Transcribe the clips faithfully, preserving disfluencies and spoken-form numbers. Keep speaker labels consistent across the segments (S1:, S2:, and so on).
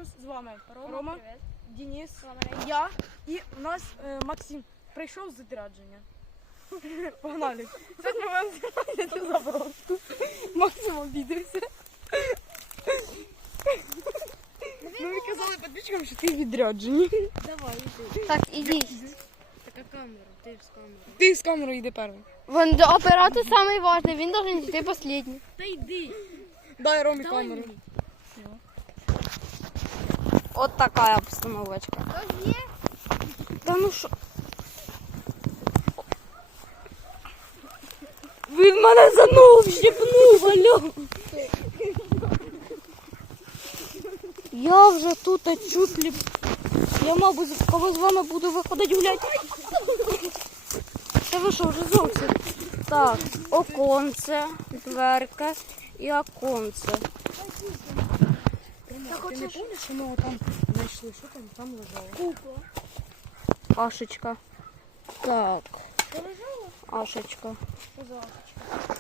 S1: коронавірус. З вами
S2: Рома,
S1: Рома,
S2: привіт.
S1: Денис,
S2: Рома,
S1: я і у нас е, Максим прийшов з відрядження. Погнали. Сьогодні ми вам знімаємо заброшку. Максим обідався. Ну, ми казали підписчикам, що ти відряджені.
S2: Давай, іди.
S3: Так, іди.
S2: Така камера, ти ж з камерою.
S1: Ти з камерою йди перший.
S3: Вон оператор самий важний, він должен йти останній.
S2: Та йди.
S1: Дай Ромі
S2: Давай
S1: камеру.
S2: мені.
S3: От така обстановочка.
S1: Та ну що? Він мене за ногу щепнув, алло. Я вже тут чуть ли... Я, мабуть, коли з вами буду виходити гуляти. Та ви що, вже зовсім? Так, оконце, дверка і оконце.
S2: Ти не пам'ятаєш, що ми там знайшли? Що там там лежало?
S3: Кукла. Ашечка. Так.
S2: Ти лежала?
S3: Ашечка.
S2: Що за лапочка?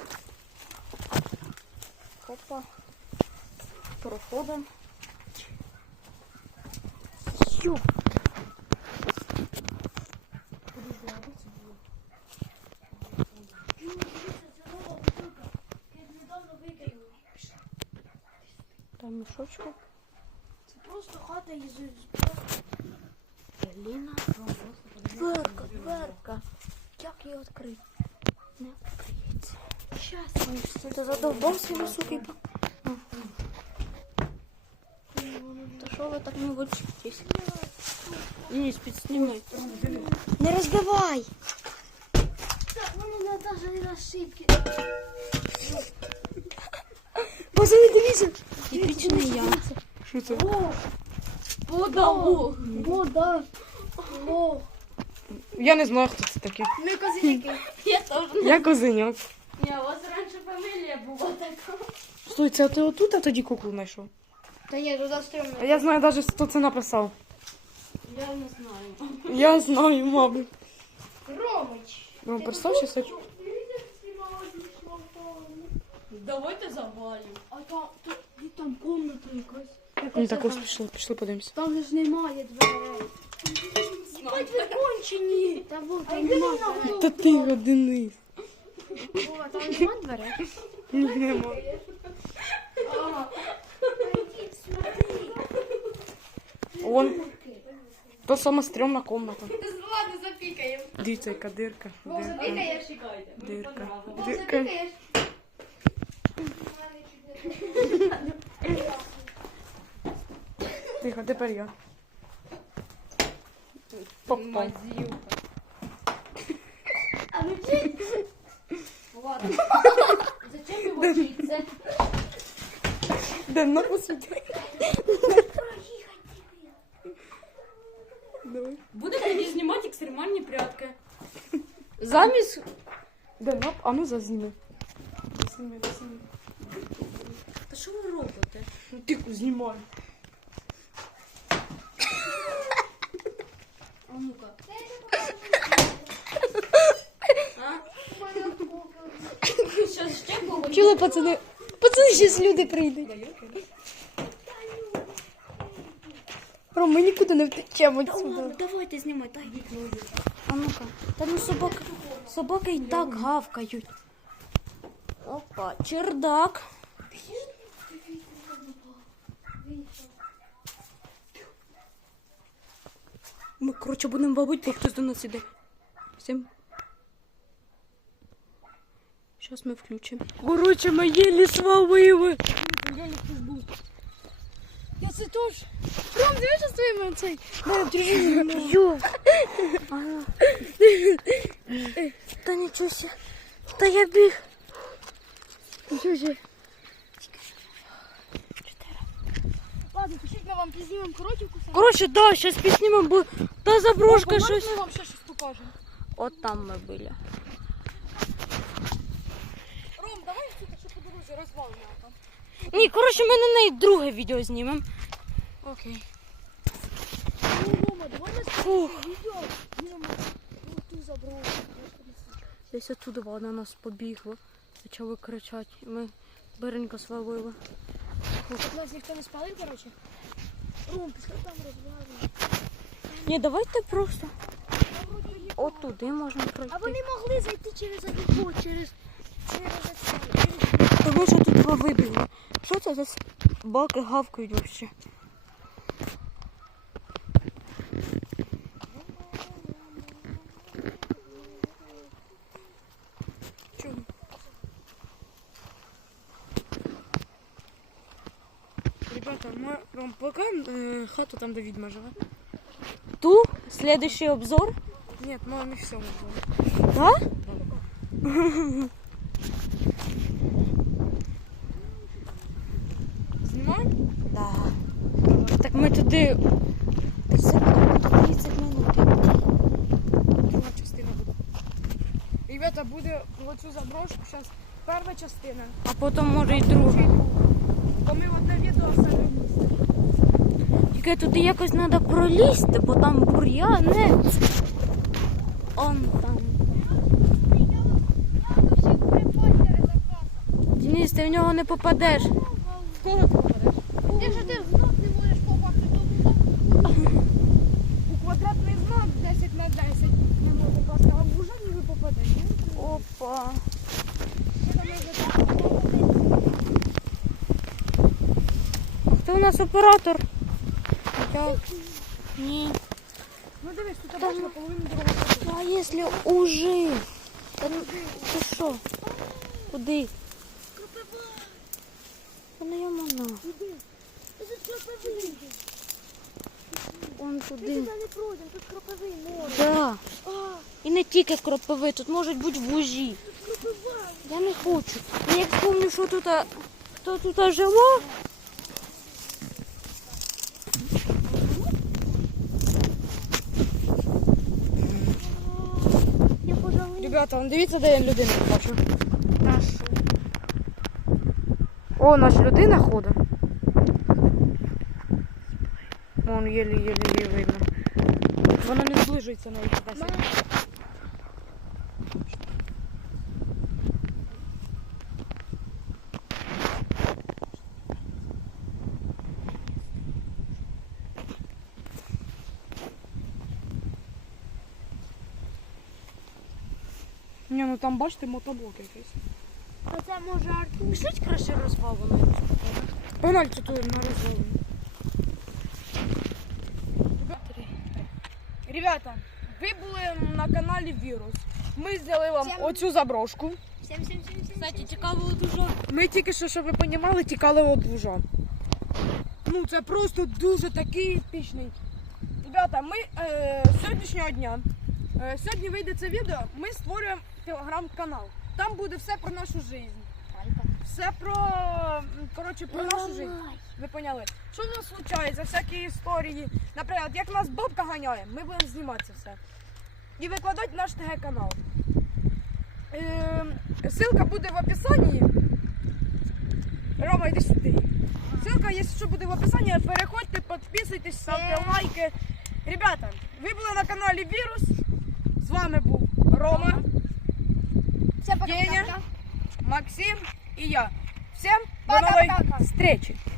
S3: Опа. Проходимо.
S1: Ю.
S3: Там мішочку.
S2: Це просто хата із...
S3: Ліна. Дверка, дверка. Як її відкрити? Не відкриється. Щас. Ти задовбався на суки. Та що ви так не вичитесь? Ні, підснімай. Не розбивай.
S2: Так, воно навіть на ошибки.
S3: Пацани, дивіться. Типічний я.
S1: Що це?
S2: Вода, лох. Вода. Лох.
S1: Я не знаю, хто це такий.
S2: Ми козиряки. Я теж.
S1: Я козиняк.
S2: Ні, у вас раніше фамілія була така.
S1: Стой, це ти отут, а тоді куклу знайшов?
S2: Та ні, туди стрімно.
S1: А я знаю навіть, хто це написав.
S2: Я не знаю.
S1: Я знаю, мабуть.
S2: Ромич.
S1: Ну, представ, що це...
S2: Давайте завалим. А там, там, там комната якась.
S1: Ну, так ось пішли, пішли подивимося.
S2: Там же ж немає дверей. Бать, ви кончені. Та вон, там немає дверей.
S1: Та ти годинись.
S2: Вова, там немає дверей.
S1: Ні, нема. Вон, то сама стрьомна комната.
S2: Ладно, запікаємо.
S1: Дивіться, яка дирка.
S2: Вова,
S1: Дирка,
S2: запікаєш, чекайте.
S1: дирка,
S2: Вова,
S1: дирка.
S2: запікаєш.
S1: Тихо, тепер я. Попав.
S2: А ну чи? Ладно. Зачем його вчиться?
S1: Де на посвіті? Давай.
S4: Будемо тоді знімати екстремальні прятки.
S1: Замість... Де на... А ну зазніми. Зазніми, зазніми.
S4: Та що ви робите?
S1: Ну тихо, знімай.
S4: А ну-ка. А? Щас ще когось.
S3: Чули, пацани? Пацани, зараз люди прийдуть. Ром, ми нікуди не втечемо
S4: Та ладно,
S3: відсюди.
S4: давайте знімай, та вікно.
S3: А ну-ка. Та ну собака, собаки і так гавкають. Опа, чердак.
S1: Ми, коротше, будемо бабуть, бо хтось до нас іде. Всім. Зараз ми включимо. Коротше, ми єлі свалили.
S2: Я це теж. Ром, дивись, що своїм цей.
S3: Дай, держи мене. Йо. Ага. Та нічого ся. Та я біг.
S2: Нічого же. Ладно, пишіть, ми вам пізнімемо коротівку.
S1: Коротше, да, зараз підснімемо, бо та заброшка щось.
S2: Ми вам ще щось покажемо.
S3: От там ми були.
S2: Ром, давай тільки, що по дорозі розвалимо там.
S1: Ні, коротше, ми на неї друге відео знімемо.
S2: Окей. Ну, Рома, давай ми скажемо відео. Знімемо ту заброшку.
S1: Десь оттуда вона нас побігла. Почали кричати. І ми биренько свалили.
S2: Щоб нас ніхто не спалив, коротше. Ром, пішли там розвалюємо.
S3: Ні, давайте просто. Отуди можна пройти.
S2: А вони могли зайти через один ход, через... Через оце, через...
S3: Тому що тут два вибігли. Що це за собаки гавкають вообще?
S1: Чого? Ребята, ми вам покажемо е, хату там, де відьма живе.
S3: Ту, следующий обзор.
S1: Ні, ми не все можемо.
S3: Да?
S1: Знімаємо?
S3: Да. Так ми туди тридцять минут.
S1: Друга частина буде. Ребята, буде оцю заброшку, зараз перша частина.
S3: А потім може й друга.
S1: Бо ми одне відео все не містимо.
S3: Тільки туди якось треба пролізти, бо там бур'янець. Он там. Денис, ти в нього не попадеш.
S1: В кого ти попадеш?
S2: Якщо ти знов не можеш попасти, то
S1: У квадратний знак десять на десять не може попасти, а в уже не ви попадете.
S3: Опа. Хто у нас оператор? Я. Ні.
S1: Ну дивись, тут бачила половину дорогу.
S3: Ну а якщо уже? Та ну, ти що? Куди? Та ну йому на.
S2: Ти тут кропивий.
S3: Он
S2: Ти
S3: туди.
S2: туди не пройдемо, тут кропивий море.
S3: Да.
S2: А,
S3: І не тільки кропиви, тут можуть бути вужі.
S2: кропива.
S3: Я не хочу. Я як вспомню, що тут, а, хто тут жила.
S2: Я пожалію.
S1: Ребята, вон дивіться, де я людину побачив. Нашу. О, наша людина ходить. Вон єлі-єлі її видно. Вона не зближується навіть туди. Ні, ну там бачите мотоблок якийсь.
S2: А це може Артур.
S3: Пішліть краще розвалено.
S1: Погнали тут на розвалу. Ребята, ви були на каналі Вірус. Ми зняли вам
S2: Всім-
S1: оцю заброшку.
S2: Сім, сім, сім, сім.
S3: Кстати, цікаво дуже.
S1: Ми тільки що, щоб ви розуміли, тікали від лужа. Ну, це просто дуже такий епічний. Ребята, ми е, з сьогоднішнього дня, е, сьогодні вийде це відео, ми створюємо телеграм-канал. Там буде все про нашу життя. Все про, м, коротше, про нашу життя. Ви поняли? Що у нас случається, всякі історії. Наприклад, як нас бабка ганяє, ми будемо знімати це все. І викладати в наш ТГ-канал. Е, ссылка буде в описанні. Рома, йди сюди. Ссылка, якщо що, буде в описанні. Переходьте, підписуйтесь, ставте лайки. Ребята, ви були на каналі Вірус. З вами був Рома,
S2: Всім пока.
S1: Деня, Максим і я. Всім до
S2: Пока-пока.
S1: нової зустрічі.